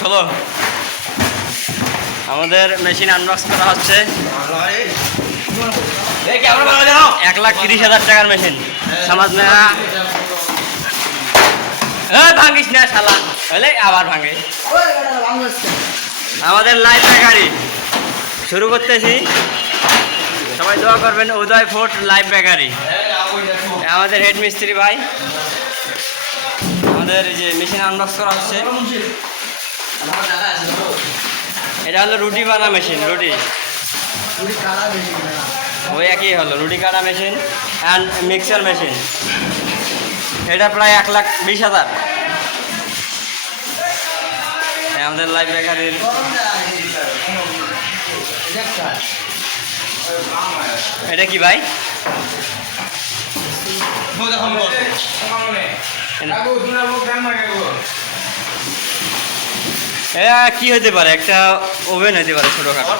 খোলো। আমাদের machine unbox করা হচ্ছে। 1,30,000 টাকার মেশিন। সমাজ না ভাঙিস না শালা, হলে আবার ভাঙে। আমাদের লাইভ বেকারি শুরু করতেছি, সবাই দোয়া করবেন। উদয় ফুড লাইভ বেকারি। আমাদের হেড মিস্ত্রি ভাই, আমাদের যে মেশিন আনবক্স করা হচ্ছে, এটা হলো রুটি বানা মেশিন। রুটি ওই একই হলো, রুটি কাটা মেশিন অ্যান্ড মিক্সার মেশিন। এটা প্রায় 1,20,000। আমাদের লাইভ বেকারির এটা কি ভাই? এটা কি হতে পারে? একটা ওভেন হতে পারে ছোটখাটো।